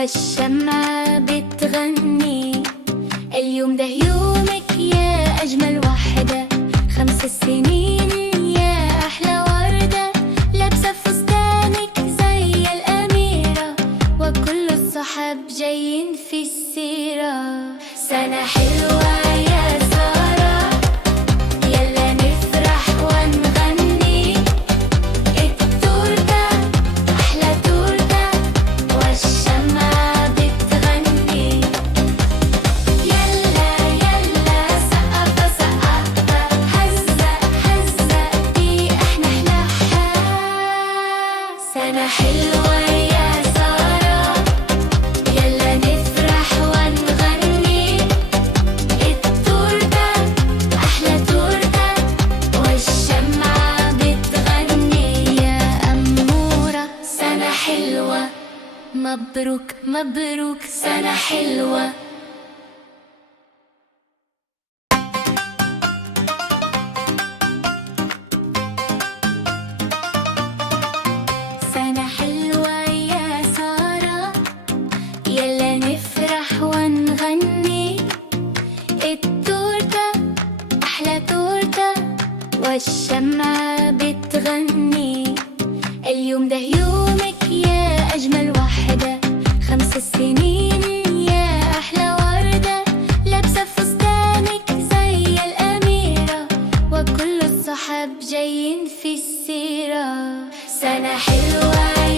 والشمعة بتغني. اليوم ده يومك يا أجمل وحدة، 5 سنين يا أحلى وردة، لابسة فستانك زي الأميرة، وكل الصحاب جايين في السيرة. سنة حلوة يا سارة، يلا نفرح ونغني. التورتة أحلى تورتة والشمعة بتغني. يلا يلا سقفة سقفة، هزة هزة دي احنا احلى. سنة حلوة يا سارة، يلا نفرح ونغني. التورتة أحلى تورتة والشمعة بتغني. يا أمورة سنة حلوة، مبروك مبروك سنة حلوة. سنة حلوة يا سارة، يلا نفرح ونغني. التورتة أحلى تورتة والشمعة بتغني. اليوم ده يومك يا أجمل